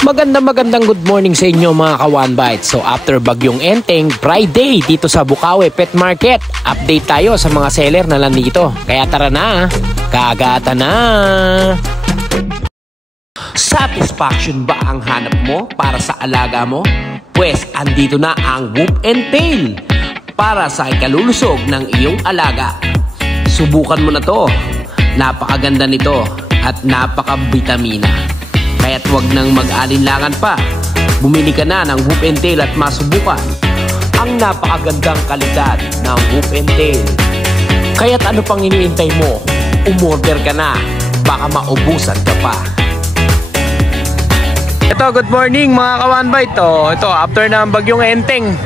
Magandang good morning sa inyo mga ka-One Bite. So after Bagyong Enteng, Friday dito sa Bukawi Pet Market. Update tayo sa mga seller na nandito. Kaya tara na, kagata na! Satisfaction ba ang hanap mo para sa alaga mo? Pwes andito na ang Whoop and Tail para sa ikalulusog ng iyong alaga. Subukan mo na to. Napakaganda nito at napaka-vitamina. Kaya't wag nang mag-alinlangan pa. Bumili ka na ng Whoop and Tail at masubukan ang napakagandang kalidad ng Whoop and Tail. Kaya't ano pang iniintay mo? Umorder ka na. Baka maubusan ka pa. Ito, good morning mga ka-One Bite. Ito, after ng Bagyong Enteng.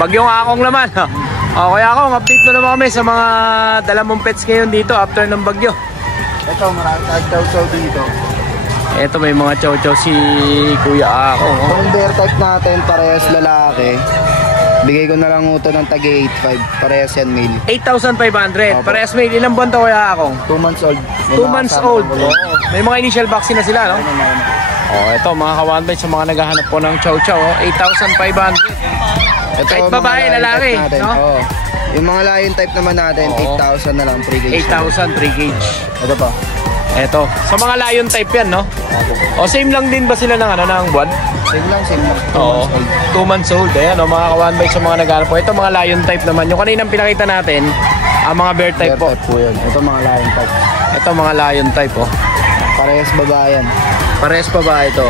Bagyong Akong naman. Okay, Akong, update mo naman kami sa mga dala mong pets ngayon dito after ng bagyo. Ito, maraming chow-chow dito. Ito, may mga chow-chow si Kuya Akong. Yung bear type natin, parehas lalaki. Bigay ko na lang ito ng tagi 8.5. Parehas yan male. 8,500. Parehas male. Ilang buwan to Kuya Akong? 2 months old. 2 months old. May mga initial vaccine na sila, no? Ito, mga ka-One Bite sa mga naghahanap po ng chow-chow. 8,500. Kahit babae, lalaki, no? Yung mga lion type naman natin, 8,000 na lang pre-cage. 8,000 pre-cage. Ito pa. Ito, sa mga lion type yan, no? O same lang din ba sila ng ano, ng buwan? Same lang. 2 months old. Ayan, no? Mga ka-One Bite sa mga naghahanap po. Ito, mga lion type naman. Yung kaninang pinakita natin, ang mga bear type po. Bear type po yun. Ito mga lion type. Ito, mga lion type, oh. Parehas babae yan. Parehas pa ba ito?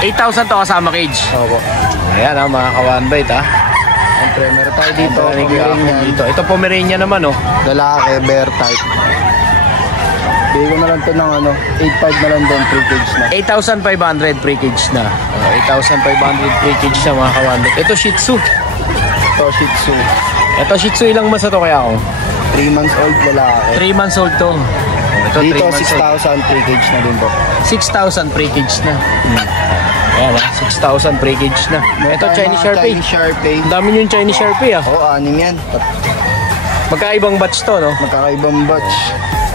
8,000 to kasama cage. Opo. Ayan, mga ka-One Bite, ha? Siyempre, meron tayo dito. Pomeranian. Ito Pomeranian naman, oh. Lalaki, bear type. Bigay ko na lang ito ng 8.5 na lang doon, pre-cage na. 8,500 pre-cage na. 8,500 pre-cage na mga ka-One Bite. Ito Shih Tzu. Ito Shih Tzu. Ito Shih Tzu, ilang months na to kaya ako? 3 months old lalaki. 3 months old to. Ito, dito 6,000 pre-cage na din po. 6,000 pre-cage na. Ayan, 6,000 pre-cage na. Ito Chinese Sharpei. Chinese Sharpei. Ang dami yung Chinese Sharpei, ah. Oo, 6 yan. Magkaibang batch to, no? Magkakaibang batch.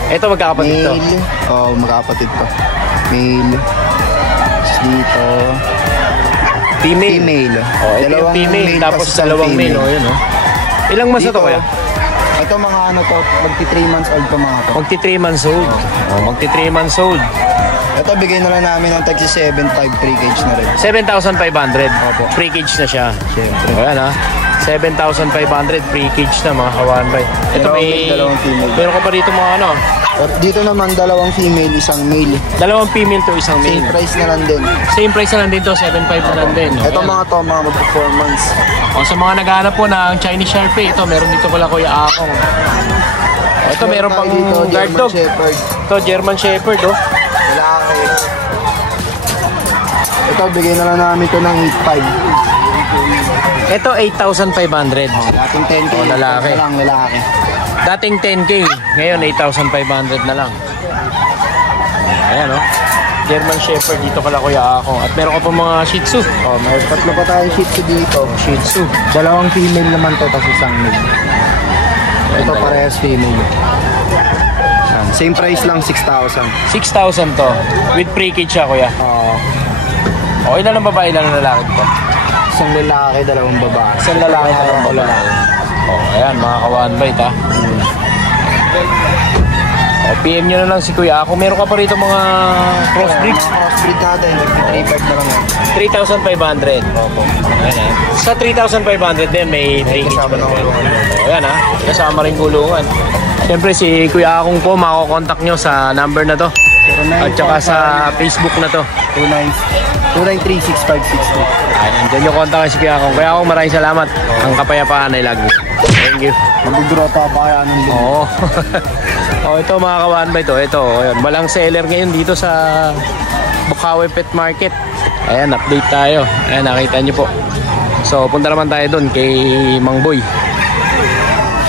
Ito magkakapatid to. Male. Oo, magkakapatid to. Male. Dito. Female. Ito yung female. Tapos dalawang male. Yun, no? Ilang months na to kaya? Ito mga to, magti 3 months old to mga to. Magti 3 months old. Magti 3 months old. Ito bigay na lang namin ng tag 7.5 pre-cage na rin. 7,500. Opo. Pre-cage na siya. Siyempre. Ayan, ha. 7,500 pre-cage na mga ka-One Bite. Ito may dalawang female. Meron ka pa dito mga ano? Dito naman dalawang female, isang male. Dalawang female to isang male. Same price na lang din. Same price na lang din to, 7,500 na lang din. Ito mga to, mga mag-performance. Sa mga naghahanap po ng Chinese Sharpei, ito meron dito pala Kuya Akong. Ito meron pang dito, guard dog. Shepherd. Ito German Shepherd, oh. Lalaki. Ito bigay na lang namin ito ng 8.5. Ito 8,500. Dating 10k. Lalaki. Lalaki. Dating 10k, ngayon 8,500 na lang. Ayan, oh. German Shepherd dito pala Kuya Akong. At meron ka pa mga Shih Tzu. May tatlo pa tayong Shih Tzu dito. Shih Tzu. Dalawang female naman to, tapos isang male. Ito parehas female. Same price lang, 6,000. 6,000 to. With pre-cage siya, Kuya. Ilan ang babae, ilan ang lalaki dito? Isang lalaki, dalawang babae. Isang lalaki, dalawang babae. Ayan, mga ka-One Bite, ha. PM nyo na lang si Kuya Ako. Meron ka pa rito mga crossbreed. Crossbreed natin, 3.5 na lang yan. 3,500. Opo. Ayan, ha. Sa 3,500 din, may pre-cage pa naman. Ayan, ha. Kasama rin gulungan. Siyempre, si Kuya Akong po, makakontakt nyo sa number na to. At saka sa Facebook na to. 293-6562. Ayan, dyan yung kontak si Kuya Akong. Kuya Akong, maraming salamat. Ang kapayapaan ay lagi. Thank you. Mag-grota pa kaya ng Oo. Ito mga ka-One Bite. Ito, ayan. Walang seller ngayon dito sa Bukawi Pet Market. Ayan, update tayo. Ayan, nakita nyo po. So, punta naman tayo doon kay Mang Boy.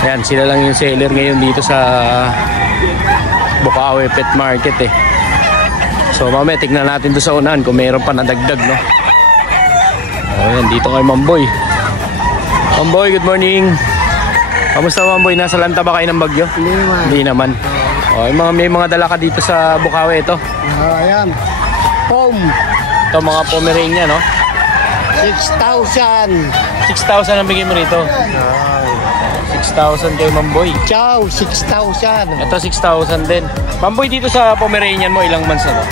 Ayan, sila lang yung seller ngayon dito sa Bukawi Pet Market, eh. So, mamaya tignan natin doon sa unahan kung mayroon pa nadagdag, no? Ayan, dito kay Mang Boy. Mang Boy, good morning. Kamusta Mang Boy? Nasa lanta ba kayo ng bagyo? Hindi naman. Hindi naman. May mga dala ka dito sa Bukawi ito. Ayan. Pom. Ito mga Pomeranian, no? 6,000. 6,000 ang bigay mo rito. 6,000 kay Mamboy. Chow, 6,000. Ito 6,000 din. Mamboy, dito sa Pomeranian mo, ilang months na to?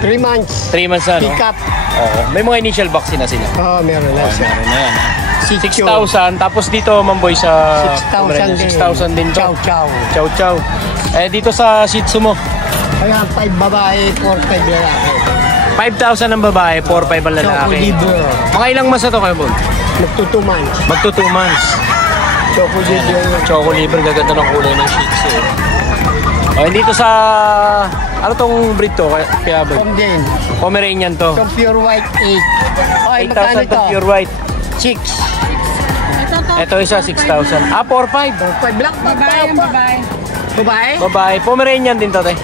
3 months. 3 months na, no? Pick up. Oo. May mga initial vaccine na sila. Meron na siya. Meron na yan. Si 6,000. Tapos dito, Mamboy, sa 6,000 din. 6,000 din to. Chow, chow. Chow, chow. Dito sa Shih Tzu mo? Ayan, 5 babae, 4-5 lalaki. 5,000 ang babae, 4,500 ang lalaki. Choco liver. Mga ilang months na to kayo, Bon? Magto 2 months. Magto 2 months. Choco liver. Choco liver, gaganda ng kulay ng Shih Tzu. Dito sa... Ano tong breed to? Kaya ba? Pom din. Pomeranian to. Itong pure white 8. Ay, magkano 8,000 ito? to pure white. 6. Ito isa 6,000. 4,500. 4-5. Black babae. Babae? Babae. Pomeranian din to, te.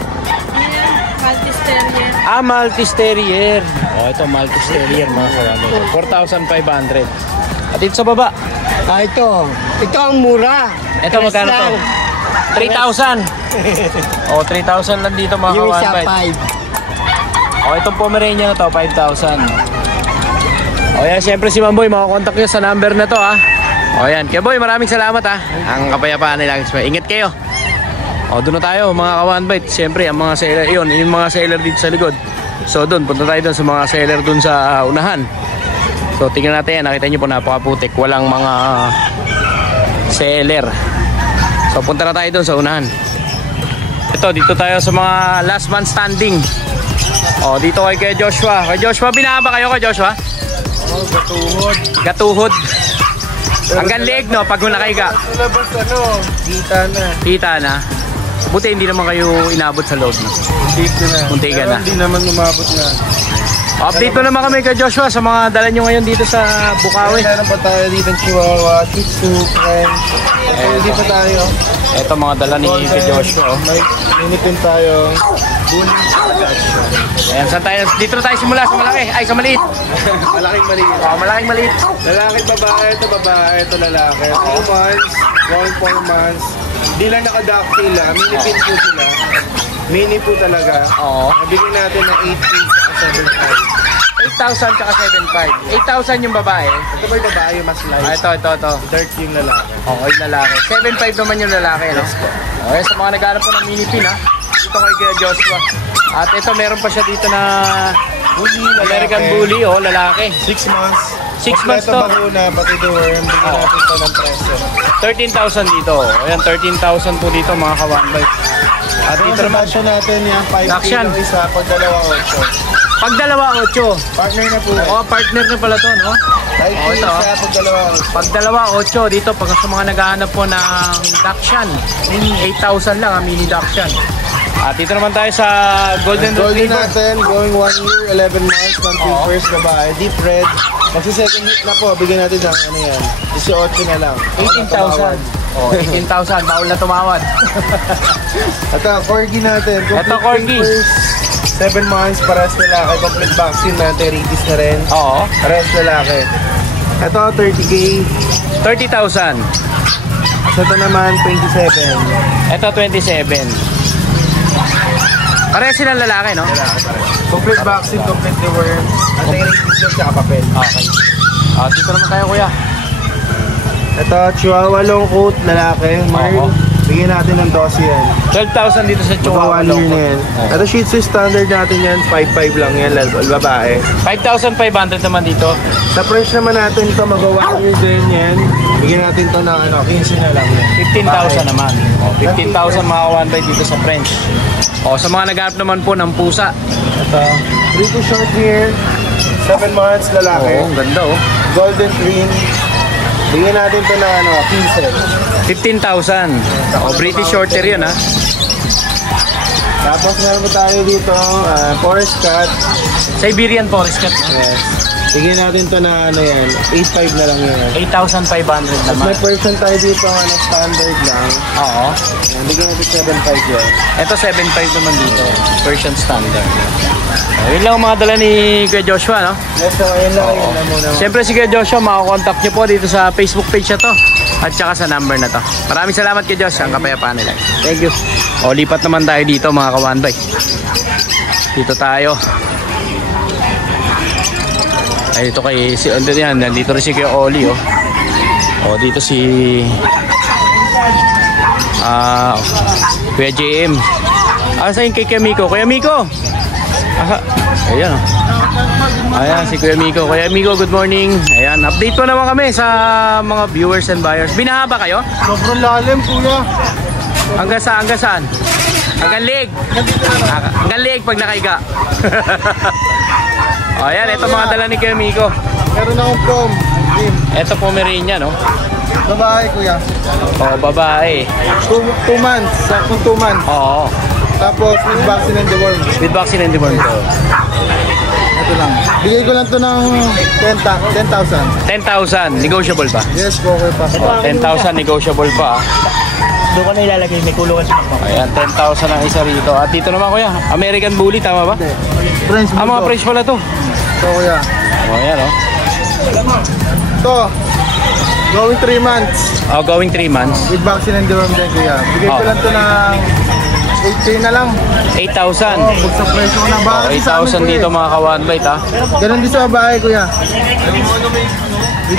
Maltese Terrier. Maltese Terrier. Ito Maltese Terrier, mga kawan. 4,500. At dito sa baba. Ito. Ito ang mura. Ito magkano to? 3,000. 3,000 lang dito, mga Yung isa kawan. 5. Itong Pomeranian na to, 5,000. Yan, siyempre si Mamboy, makakontak nyo sa number na to, ha. Yan, kaya boy, maraming salamat, ha. Ang kapayapaan nila. Ingat kayo. Doon na tayo, mga kawan-bite. Siyempre, ang mga seller, yung mga seller dito sa likod. So doon, punta tayo doon sa mga seller doon sa unahan. So tingnan natin yan, nakita nyo po napakaputik. Walang mga seller. So punta na tayo doon sa unahan. Dito tayo sa mga last man standing. Dito kay Joshua. Kay Joshua, binaba kayo kay Joshua? Gatuhod. Gatuhod. Hanggang leg, no? Pag nakaiga. Labas kita na. Kita na. Buti hindi naman kayo inabot sa loob, no? Muntik na. Hindi naman umabot na. Update mo naman kami kay Joshua sa mga dala nyo ngayon dito sa Bukawi. Meron pa tayo dito ng Chihuahua, Shih Tzu, French. Hindi pa tayo. Ito mga dala ni kay Joshua. May minipin tayo. Ayan, saan tayo? Dito na tayo simula sa malaki. Ay, sa maliit. Malaking maliit. Malaking maliit. Lalaki babae, ito lalaki. 2 months, going 4 months. Hindi lang naka-ducktail ha. Minipin po sila. Mini po talaga. Oo. Nabigyan natin ng 8,000 at 8,000 tsaka 7,500. 8,000 yung babae. 7,500. Ito ba yung babae mas light? Ito. Dark yung lalaki. Okay, lalaki. 7,500 naman yung lalaki, no? Okay, sa mga naghanap po ng mini pin, ha? Dito kay Joshua. At ito, meron pa siya dito na American Bully, lalaki. 6 months. 6 months to. Bakuna, pati the worm. Bigyan natin ito ng presyo. 13,000 dito. Ayan, 13,000 po dito, mga ka-1bite. At dito naman, Dakshan natin yung 5K Dakshan. yung isa, pag 2,800. pag 2,800. Partner na po. Partner na pala to, no? 5K ito, isa, pag 2,800. Pag 2,800 dito, pag sa mga naghahanap po ng Dachshund, 8,000 lang ang mini Dachshund. At dito naman tayo sa Golden Golden Retriever. natin, going 1 year, 11 months, 1 year first babae, deep red. Kasi second hit na po, bigyan natin ng 18 na lang. 18,000. 18,000. Bawal na tumawad. Ito, corgi natin. Ito, corgi. 7 months, pares lalaki. Complete vaccine natin, rabies na rin. Oo. Pares lalaki. Ito, 30K. 30,000. Ito naman, 27. Ito, 27. Pareha silang lalaki, no? Complete vaccine, complete deworm. Anti-rabies na siya papel. Okay. Dito naman tayo, kuya. Ito, Chihuahua long coat, lalaki. Merl. Bigyan natin ng 12 yan. 12,000 dito sa Chihuahua. 1 year na yan. Ito, Shih Tzu standard natin yan. 5,500 lang yan, babae. 5,500 naman dito. Sa French naman natin ito, mag-1 year din yan. Bigyan natin ito ng 15 na lang yan. 15,000 naman. 15,000 mga 1 dito sa French. Sa mga naghanap naman po ng pusa. Ito, British short hair. 7 months, lalaki. Ang ganda, Golden cream. Bigyan natin ito ng 15. 15,000. British Shorthair yun, ha? Tapos meron pa tayo dito, Forest Cat. Siberian Forest Cat. Yes. Bigyan natin ito na 8,500 na lang yan. 8,500 naman. May version tayo dito, standard lang. Oo. Bigyan natin 7,500 yan. Ito 7,500 naman dito. Version standard. Yun lang ang mga dala ni Kuya Joshua, no? Yes, so ayun lang, yun lang muna. Siyempre si Kuya Joshua, makakontakt nyo po dito sa Facebook page na to. At saka sa number na to. Maraming salamat Kuya Joshua. Ang kapayapaan nila. Thank you. Lipat naman tayo dito mga ka-1 by. Dito tayo. Ay, ito kay si yan, nandito rin si Kuya Oli, oh. Oh, dito si Kuya JM. Saan kay Kuya Miko? Kuya Miko! Ayan, oh. Ayan, si Kuya Miko. Kuya Miko, good morning. Ayan, update po naman kami sa mga viewers and buyers. Binaha ba kayo? Sobrang lalim, kuya. Hanggang saan? Hanggang saan? Hanggang leg. Hanggang leg pag nakaiga. Ayan, ito mga dala ni Kuya Miko. Meron akong prom. Ito Pomeranian, no? Babae, kuya. Oh, babae. 2 months. Sakong 2 months. Oo. Tapos with vaccine and deworm. With vaccine and deworm to. Ito lang. Bigay ko lang to ng 10,000. 10,000. Negotiable pa? Yes, okay pa. Oh, 10,000 negotiable pa. Doon ko na ilalagay, may kulungan sa mga. Ayan, 10,000 ang isa rito. At dito naman, kuya, American Bully, tama ba? French Mga Bulldog. fresh pala to. Ito, kuya. Oh, ayan, oh. Ito. Going 3 months. Oh, going 3 months. With vaccine and deworm din, kuya. Bigay ko Oh. lang to ng 18 na lang. 8,000. Oh, pag sa presyo ko na Oh, bakit sa amin, 8,000 kuya. dito mga ka-one bite, ha. Ganun din sa babae, kuya.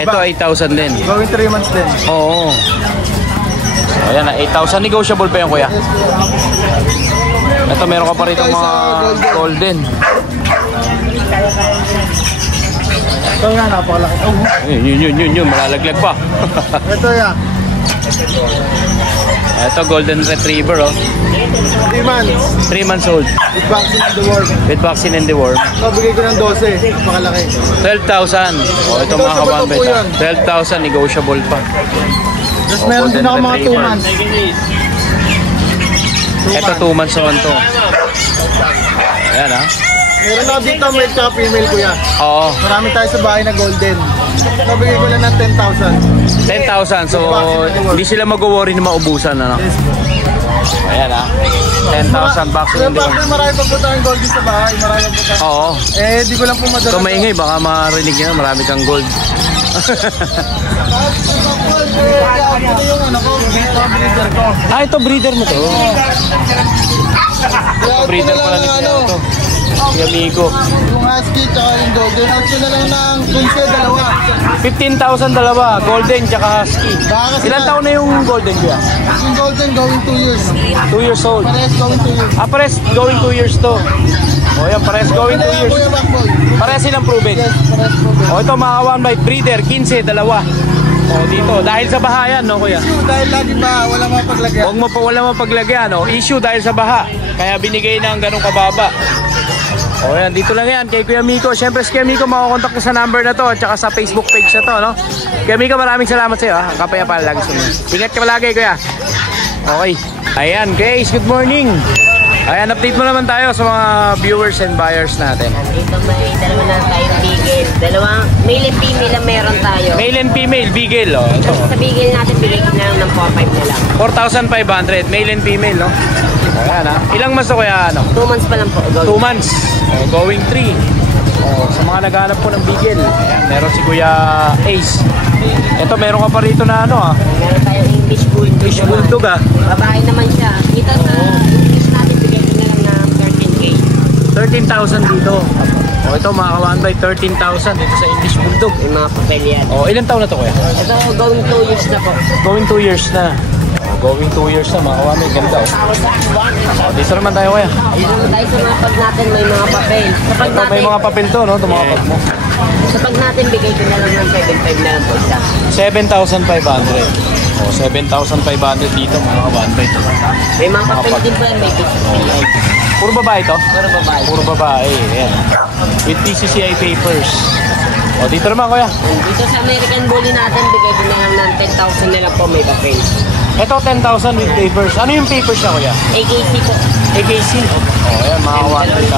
Ito, 8,000 din. Going 3 months din. Oo. So, ayan na, 8,000. Negotiable pa yan, kuya. Ito, meron ka pa rito mga golden. Ito nga, napakalaki. Oh, Yun. Malalaglag pa. ito yan. Ito, golden retriever, oh. 3 months. 3 months old. With vaccine and deworm. With vaccine and deworm. Ito, bigay ko ng 12. Napakalaki. 12,000. Oh, ito mga Negotiable ka-one pa po bite, ha. yan. 12,000, negotiable pa. Tapos Oh, meron din golden ako mga 2 retriever. months. Ito, 2 months naman to. Ayan, ha. Meron ako dito, male tsaka female, kuya. Oo. Marami tayo sa bahay na golden. Ito, bigay ko lang ng 10,000. 10,000. So, hindi sila mag-worry na maubusan, ano? Yes po. Ayan, ha. 10,000 bucks Kuya, in the bakit marami pa po tayong golden sa bahay? Marami pa po tayo. Oo. Di ko lang po madala. Ito maingay, baka marinig nyo, marami kang gold. Ito yung ano ko, ito breeder ko. Ito breeder mo to. Breeder pala ni Kuya to. Kuya Miko. Yung husky tsaka yung golden. Out ko na lang ng 15, dalawa. 15,000 dalawa, golden tsaka husky. Baka kasi Ilan taon na yung golden, Kuya? yung golden going 2 years. 2 years old. Parehas going 2 years. Pares going 2 years to. O yan, pares going 2 years. Kuya Backboy. Pares silang proven. Yes, parehas po. O ito mga one by breeder, 15, dalawa. O dito, dahil sa bahayan, no Kuya? Issue dahil lagi ba wala mapaglagyan. Huwag mo pa wala mo paglagyan, no? Issue dahil sa baha. Kaya binigay ng ganong kababa. O yan, dito lang yan kay Kuya Miko. Siyempre si Kuya Miko makakontak ko sa number na to at saka sa Facebook page na to, no? Kuya Miko, maraming salamat sa iyo, ha? Ang kapayapaan lagi sa mga. Ingat ka palagi, Kuya. Okay. Ayan, guys, good morning. Ayan, update mo naman tayo sa mga viewers and buyers natin. Dito may dalawa na tayong bigel. Dalawang male and female ang meron tayo. Male and female, bigel, oh. Ito. Sa bigel natin, bigay ko na lang ng 4-5 na lang. 4,500, male and female, no? Ayan, ha? Ilang months to, Kuya, ano? 2 months pa lang po. 2 months. Going 3. Sa mga naghahanap po ng bigel, ayan, meron si Kuya Ace. Ito, meron ka pa rito na ano, Meron tayong English Bulldog. English Bulldog, ah. Babae naman siya. Dito sa English natin, bigay ko na lang ng 13K. 13,000 dito. Ito mga kawan by 13,000 dito sa English Bulldog. May mga papel yan. Ilang taon na to, Kuya? Ito, going 2 years na po. Going 2 years na. Going 2 years na mga kawan, may ganda, dito naman tayo, Kuya. Dito naman tayo sa mga pag natin, may mga papel. Sa pag Ito, may natin, mga papel to, no? Ito mga pag mo. sa pag natin, bigay ko na lang ng 7.5 na lang po isa. 7,500. 7,500 dito mga kawan by ito. May mga papel din po yan, may PCCI. Puro babae to? Puro babae. Puro babae, ayan. With PCCI papers. Dito naman, Kuya. Dito sa American Bully natin, bigay ko na lang ng 10,000 na lang po may papel. Ito, 10,000 with papers. Ano yung papers niya, Kuya? AKC po. AKC. Ayan, mga kawan by ito.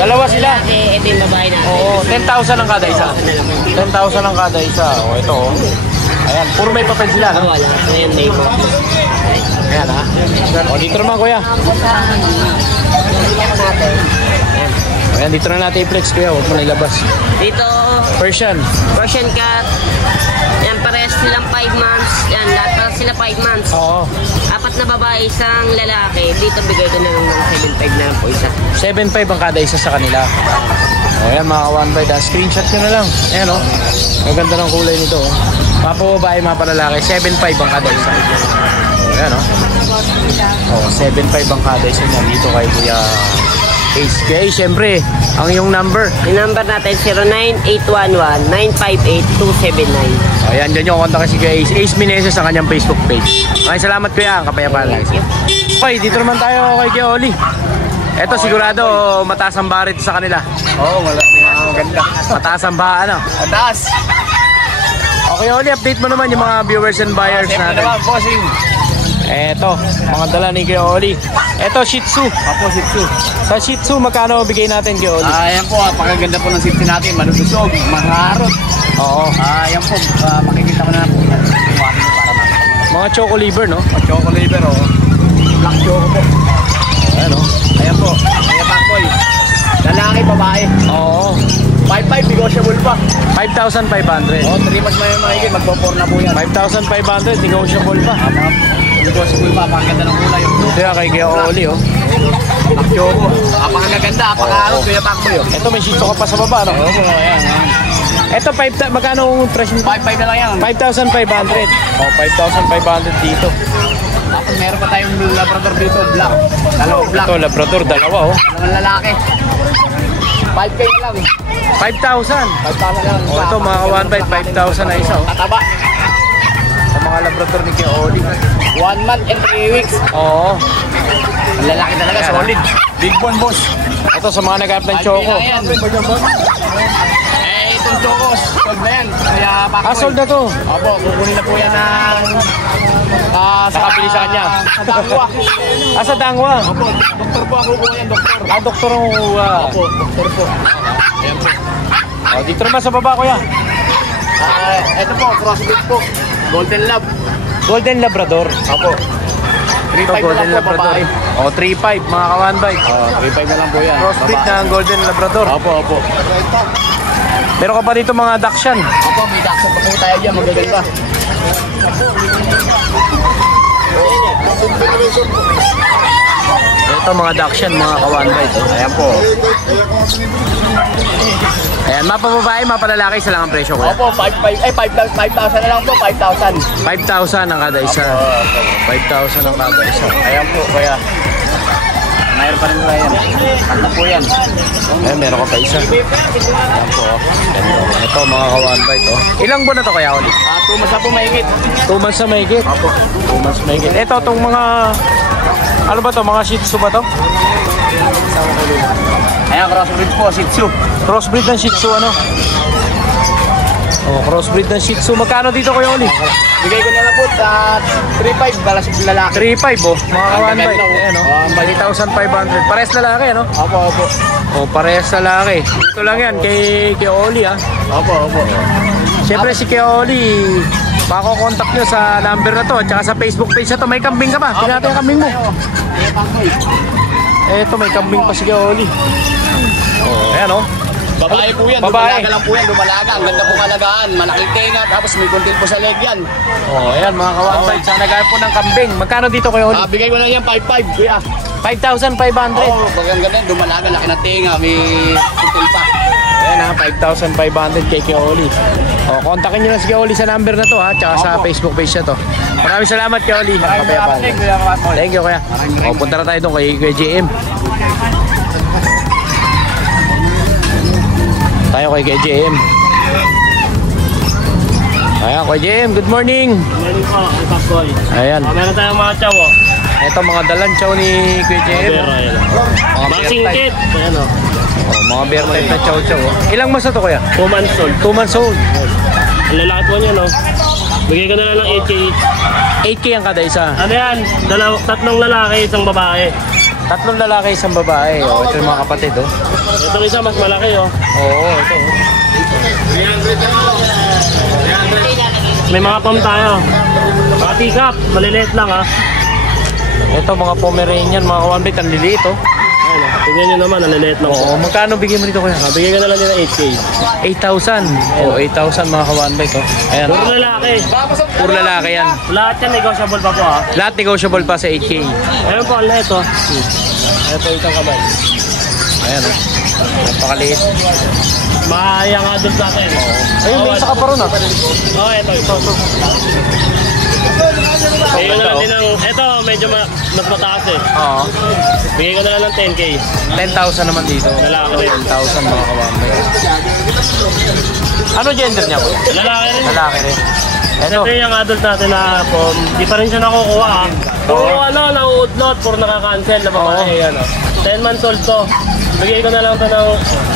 Dalawa sila. Ito yung babae natin. Oo, 10,000 ang kada isa. 10,000 ang kada isa. Ito, ayan, puro may papel sila, no? Wala. Ito yung neighbor. Ayan, ha? Dito naman, Kuya. Ako sa iyak natin. Ayan, dito na natin i-flex, Kuya. Huwag mo na ilabas. Dito, Persian. Persian cat. Yan, parehas silang 5 months. Yan, lahat parang sila 5 months. Oo. 4 na babae, isang lalaki. Dito bigay ko na lang ng 7.5 na lang po isa. 7,500 ang kada isa sa kanila. O yan mga ka-one bite, screenshot nyo na lang. Ayan o, ang ganda ng kulay nito o. Mapababae, mapalalaki, 7.5 ang kada isa. O yan o. O, 7.5 ang kada isa niya dito kay Kuya Ace. Kaya Ace, syempre, ang iyong number. Yung number natin 0981-958-279. Ayan, dyan yung kontak si Kuya Ace. Ace Meneses sa kanyang Facebook page. Maraming salamat Kuya, kapayapaan lang. Okay, dito naman tayo kay Kuya Oli. Eto sigurado mataas ang barit sa kanila. Oo, maganda. Mataas ang baha, ano? Mataas. Okay, Oli, update mo naman yung mga viewers and buyers Siyempre natin. naman, bossing. Eto, mga dala ni Kuya Oli. Eto, Shih Tzu. Apo, Shih Tzu. Sa Shih Tzu, magkano bigay natin Kuya Oli? Ayan po, napakaganda po ng safety natin. Malusog, maharot. Oo. Ayan po, makikita ko na po. Buhatin mo para makita. Mga choco liver, no? Choco liver, oh. Black choco po. Ayan, oh. Ayan po, ayan pa po. Lalaki, babae. Oo. 5.5, negotiable pa. 5,500. Oh, 3 months may makikita, magpo-4 na po yan. 5,500, negotiable pa. Negotiable pa, pakaganda ng kulay. Ito yan kay Kuya Oli, oh. Black choco. Apakaganda, apakaharot, kuya Pakboy. Ito, may Shih Tzu ka pa sa baba, no? Oo, ayan. Ito, magkano ang presyo? 5.5 na lang yan. 5,500. Oh, 5,500 dito. Tapos meron pa tayong Labrador dito, black. Dalawang black. Ito, Labrador, dalawa, oh. Dalawang lalaki. 5K na lang eh. 5,000. 5,000 lang. Oh, ito, mga ka-one bite, 5,000 na isa, oh. Kataba. Sa mga Labrador ni Kuya Oli. 1 month and 3 weeks. Oo. Ang lalaki talaga, solid. Big bone, boss. Ito, sa mga naghanap ng choco. Itong choco, sold na yan. Kaya Pakboy. Sold na to. Opo, kukunin na po yan ng... Sa kabili sa kanya. Sa Dangwa. Sa Dangwa. Opo, doktor po ang kukuha yan, doktor. Doktor ang kuha. Opo, doktor po. Ayan po. Oh, dito naman sa baba, Kuya. Ito po, crossbreed po. Golden Lab. Golden Labrador. Opo. 3.5 Ito, na Golden lang po, Labrador. babae. Oh, 3.5, mga ka-one bite. 3.5 na lang po yan. Crossbreed babae. ng Golden Labrador. Opo, opo. Meron ka pa dito mga Dachshund. Opo, may Dachshund pa po tayo dyan, magaganda. Ito mga Dachshund, mga ka-one bite. Oh. Ayan po. Ayan, mapababae, mapalalaki, isa lang ang presyo ko. Opo, 5,000 na lang po, 5,000. 5,000 ang kada isa. 5,000 ang kada isa. Ayan po, kaya. Mayroon pa rin po yan. Kanta po yan. Ayan, meron ka pa isa. Ayan po. Oh. Ito mga ka-one bite. Oh. Ilang buwan na to kaya ulit? 2 months na po mahigit. 2 months na mahigit. Opo. 2 months mahigit. Ito, itong mga... Ano ba to? Mga Shih Tzu ba to? Ayan, crossbreed po, Shih Tzu. Crossbreed ng Shih Tzu, ano? Oh, crossbreed ng Shih Tzu. Magkano dito Kuya Oli? Bigay ko na lang po sa 3,500 balas yung lalaki. 3,500 oh. Mga ka-one bite. ganda, oh. Ayan oh. 3,500. Parehas lalaki, ano? Opo, opo. Oh, parehas lalaki. Ito lang yan kay Oli, ah. Opo, opo. Siyempre si Kuya Oli, mako-contact nyo sa number na to at saka sa Facebook page na to. May kambing ka pa. Tingnan natin yung kambing mo. Eto, may kambing pa si Kuya Oli. Oh, ayan oh. Babae po yan, Babae. dumalaga lang po yan, dumalaga. Ang ganda po kalagaan, malaking tenga, tapos may kontil po sa leg yan. Oh, ayan mga ka-one bite. Sana nagaya po ng kambing. Magkano dito Kuya Oli? Bigay ko na yan, 5,500, kuya. 5,500. Oo, bagang ganda, dumalaga, laki ng tenga, may kontil pa. Ayan ha, 5,500 kay Kuya Oli. O, kontakin nyo na si Kuya Oli sa number na to ha, tsaka sa Facebook page na to. Maraming salamat Kuya Oli. Thank you Kuya. O, punta na tayo doon kay Kuya JM. Tayo kay Kuya JM. Ayan, Kuya JM, good morning. Morning po, Pakboy. Ayan, Meron tayong mga chow, oh. ito mga dalan chow ni Kuya JM. Pero, ayan. Mga bear Boxing type. kit. Ayan, oh. O, mga bear type na chow chow. Ilang months na to Kuya? 2 months old. 2 months old. Ang lalaki po niya, no? Bigay ko na lang ng 8K. 8K ang kada isa. Ano yan? Tatlong lalaki, isang babae. 3 lalaki, isang babae. O, ito yung mga kapatid oh. Itong isa mas malaki, oh. Oo, ito oh. May mga pom tayo. Mga pick-up, maliliit lang, ha? Ito mga Pomeranian, mga ka-one bite, ang liliit oh. Ayan, oh. Tingnan nyo naman, maliliit lang. Oo, magkano bigyan mo dito kuya? Bigay ko na lang nila 8K. 8,000. Oo, 8,000 mga ka-one bite oh. Ayan. Puro lalaki. Puro lalaki yan. Lahat yan, negotiable pa po, ha? Lahat negotiable pa sa 8K. Ayun po, ang liit, oh. Ito isang kamay. Ayan o. Napakaliit. Mahayang adult natin. Ayun, may isa ka pa ron ah. Oo, ito. Bigay ko na lang din ng, ito medyo mas mataas eh. Oo. Bigay ko na lang ng 10K. 10,000 naman dito. Lalaki rin. 10,000 mga kawambay. Ano gender niya po? Lalaki rin. Lalaki rin. Ito. Ito yung adult natin na di pa rin siya nakukuha ha. Puro nauudlot, puro nakaka-cancel na babae. Ano. 10 months old to. Bigay ko na lang ito ng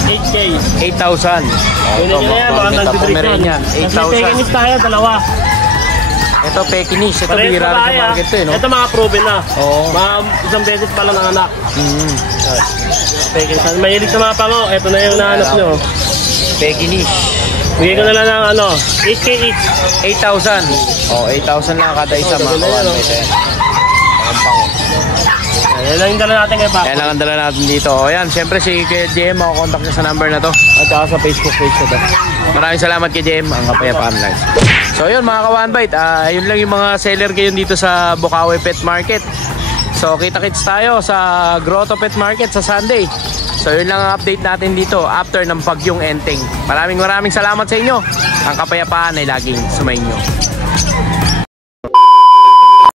8K. 8,000. Kunin nyo na yan, baka nag-depression. yan. Kasi 8,000. Pekinis tayo, dalawa. Ito Pekinis. Ito Parehas bira rin babae, sa market to eh, no? Ito mga proven na. Oo. Mga isang beses pa lang ang anak. Pekinis. Mahilig sa mga pango. Ito na yung nahanap nyo. Pekinis. Bigay ko na lang ng 8K each. 8,000. Oh, 8,000 lang kada isa mga kawambay. Ito yan. Pang-pango. Yan lang yung dala natin kay Paco. Yan lang ang dala natin dito. O yan, syempre si kay JM, makukontak niya sa number na to. At saka sa Facebook page na to. Maraming salamat kay JM, ang Kapayapaan Live. So yun mga ka-1bite, yun lang yung mga seller ngayon dito sa Bukawi Pet Market. So kita-kits tayo sa Grotto Pet Market sa Sunday. So yun lang ang update natin dito after ng Bagyong Enteng. Maraming salamat sa inyo. Ang Kapayapaan ay laging sumainyo.